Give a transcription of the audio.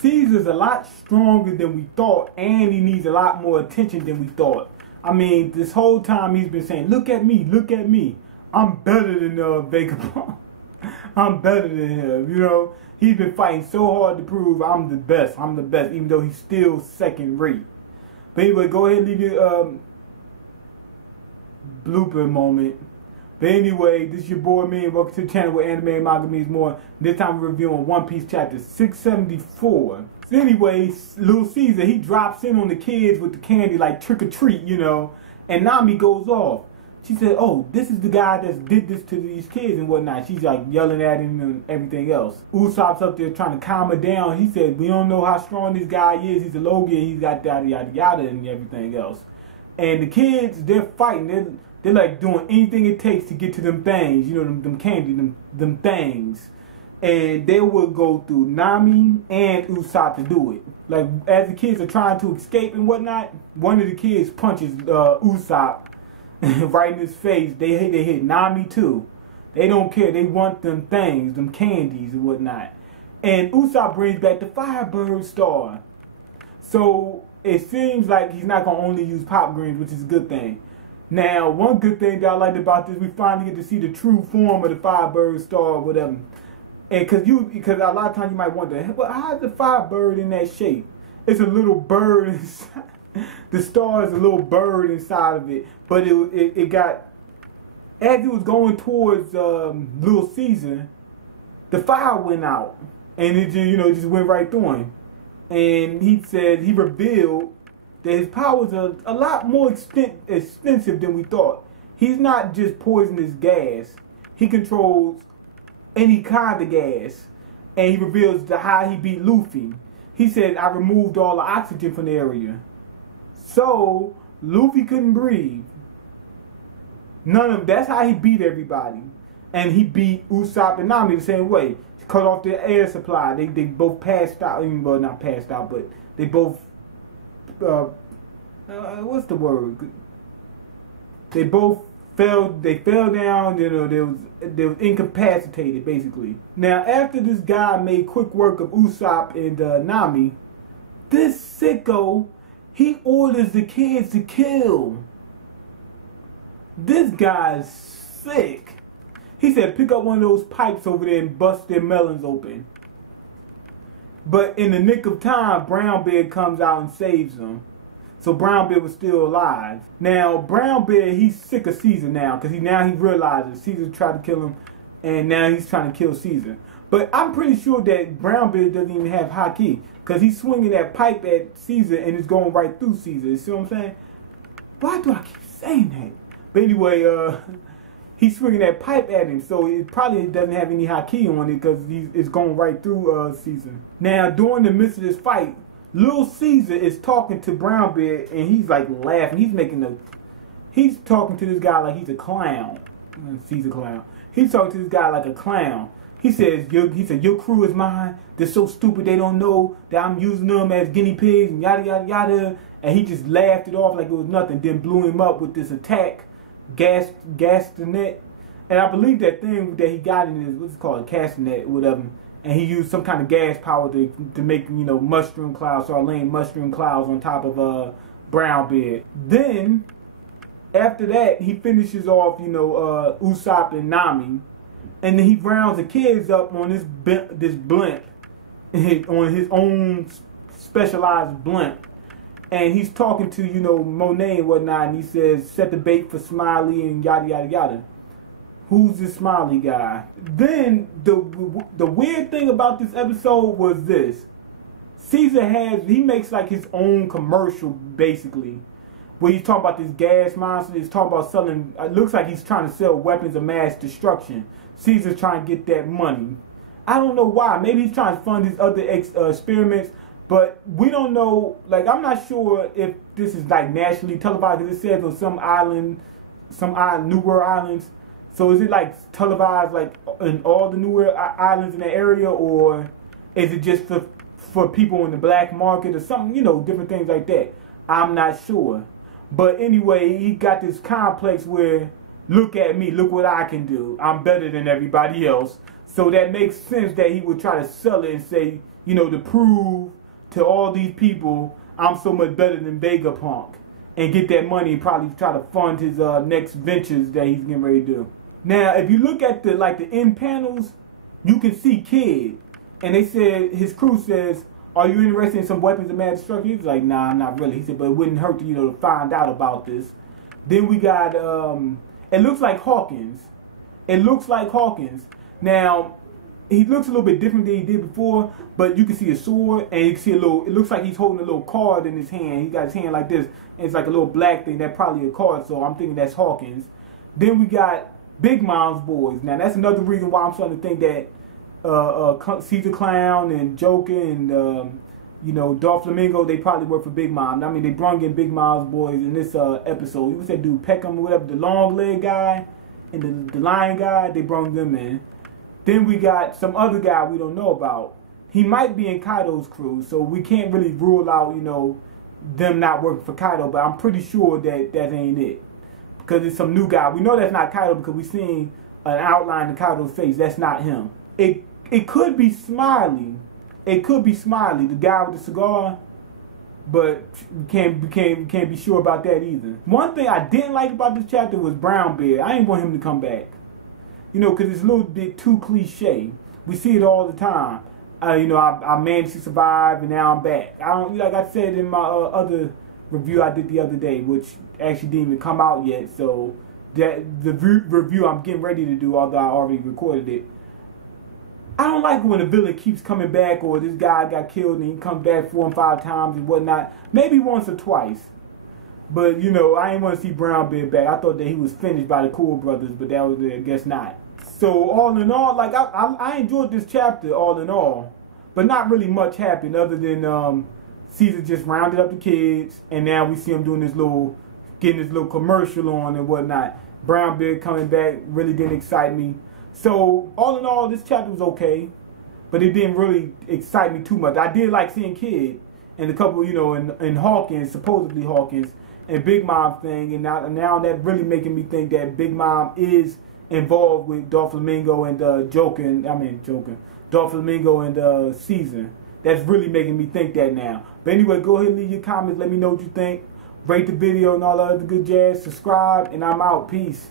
Caesar's a lot stronger than we thought, and he needs a lot more attention than we thought. I mean, this whole time he's been saying, look at me, look at me. I'm better than Vegapunk. I'm better than him, you know. He's been fighting so hard to prove I'm the best, even though he's still second rate. But anyway, go ahead and leave your blooper moment. But anyway, this is your boy Miyn. Welcome to the channel where anime and manga means more. This time we're reviewing One Piece chapter 674. So anyway, Little Caesar, he drops in on the kids with the candy like trick or treat, you know. And Nami goes off. She said, oh, this is the guy that did this to these kids and whatnot. She's like yelling at him and everything else. Usopp's up there trying to calm her down. He said, we don't know how strong this guy is. He's a Logan. He's got yada yada yada and everything else. And the kids, they're fighting. They're like doing anything it takes to get to them things. You know, them candy, them things. And they will go through Nami and Usopp to do it. Like, as the kids are trying to escape and whatnot, one of the kids punches Usopp right in his face. They hit Nami too. They don't care. They want them things, them candies and whatnot. And Usopp brings back the Firebird Star. So it seems like he's not gonna only use pop greens, which is a good thing. Now, one good thing that I liked about this, we finally get to see the true form of the Firebird Star or whatever. And because a lot of times you might wonder, well, how's the Firebird in that shape? It's a little bird inside. The star is a little bird inside of it. But it got, as it was going towards Little Caesar, the fire went out. And it just went right through him. And he said, he revealed that his powers are a lot more expensive than we thought. He's not just poisonous gas. He controls any kind of gas. And he reveals how he beat Luffy. He said, I removed all the oxygen from the area. So, Luffy couldn't breathe. That's how he beat everybody. And he beat Usopp and Nami the same way. He cut off their air supply. They both passed out. Well, not passed out, but they both... what's the word? They both fell down, they was incapacitated basically. Now after this guy made quick work of Usopp and Nami, this sicko, he orders the kids to kill. This guy's sick. He said pick up one of those pipes over there and bust their melons open. But in the nick of time, Brownbeard comes out and saves him. So Brownbeard was still alive. Now, Brownbeard, he's sick of Caesar now. Because he realizes Caesar tried to kill him. And now he's trying to kill Caesar. But I'm pretty sure that Brownbeard doesn't even have haki. Because he's swinging that pipe at Caesar and it's going right through Caesar. You see what I'm saying? Why do I keep saying that? But anyway, he's swinging that pipe at him, so it probably doesn't have any haki on it because it's going right through Caesar. Now, during the midst of this fight, Little Caesar is talking to Brownbeard, and he's like laughing. He's talking to this guy like he's a clown. Caesar clown. He's talking to this guy like a clown. He said, your crew is mine. They're so stupid they don't know that I'm using them as guinea pigs and yada yada yada. And he just laughed it off like it was nothing. Then blew him up with this attack. Gassed the net, and I believe that thing that he got in his, what's it called, a castanet or whatever, and he used some kind of gas power to make, mushroom clouds, so laying mushroom clouds on top of Brownbeard. Then, after that, he finishes off, Usopp and Nami, and then he rounds the kids up on this blimp, on his own specialized blimp. And he's talking to, Monet and whatnot, and he says, set the bait for Smiley and yada, yada, yada. Who's this Smiley guy? Then, the weird thing about this episode was this. Caesar he makes like his own commercial, basically. Where he's talking about this gas monster, he's talking about selling, it looks like he's trying to sell weapons of mass destruction. Caesar's trying to get that money. I don't know why. Maybe he's trying to fund his other experiments. But we don't know, like, I'm not sure if this is, like, nationally televised, because it says on some New World islands. So is it, like, televised, like, in all the New World islands in the area, or is it just for people in the black market or something, different things like that? I'm not sure. But anyway, he got this complex where, look at me, look what I can do. I'm better than everybody else. So that makes sense that he would try to sell it and say, you know, to prove to all these people I'm so much better than Vegapunk, and get that money and probably try to fund his next ventures that he's getting ready to do. Now, if you look at the end panels, you can see Kid, and they said his crew says, "Are you interested in some weapons of mass destruction?" He's like, "Nah, not really." He said, "But it wouldn't hurt to to find out about this." Then we got it looks like Hawkins. It looks like Hawkins. Now, he looks a little bit different than he did before, but you can see a sword, and you can see it looks like he's holding a little card in his hand. He got his hand like this, and it's like a little black thing. That's probably a card, so I'm thinking that's Hawkins. Then we got Big Mom's boys. Now, that's another reason why I'm starting to think that Caesar Clown and Joker and, Doflamingo, they probably work for Big Mom. I mean, they brung in Big Mom's boys in this episode. What's that dude, Peckham or whatever, the long leg guy and the lion guy, they brung them in. Then we got some other guy we don't know about. He might be in Kaido's crew, so we can't really rule out, them not working for Kaido, but I'm pretty sure that ain't it. Because it's some new guy. We know that's not Kaido because we seen an outline of Kaido's face. That's not him. It could be Smiley. It could be Smiley, the guy with the cigar, but we can't be sure about that either. One thing I didn't like about this chapter was Brownbeard. I didn't want him to come back. Because it's a little bit too cliche. We see it all the time. I managed to survive, and now I'm back. I don't, like I said in my other review I did the other day, which actually didn't even come out yet. So that the review I'm getting ready to do, although I already recorded it. I don't like when a villain keeps coming back, or this guy got killed and he comes back 4 and 5 times and whatnot. Maybe once or twice. But, I didn't want to see Brownbeard back. I thought that he was finished by the Cool Brothers, but that was, I guess, not. So, all in all, like, I enjoyed this chapter, all in all. But not really much happened other than Caesar just rounded up the kids, and now we see him doing getting this little commercial on and whatnot. Brownbeard coming back really didn't excite me. So, all in all, this chapter was okay. But it didn't really excite me too much. I did like seeing Kid and a couple, in Hawkins, supposedly Hawkins, and Big Mom thing, and now that really making me think that Big Mom is involved with Doflamingo and Doflamingo and Caesar. That's really making me think that now. But anyway, go ahead and leave your comments. Let me know what you think. Rate the video and all the other good jazz. Subscribe, and I'm out. Peace.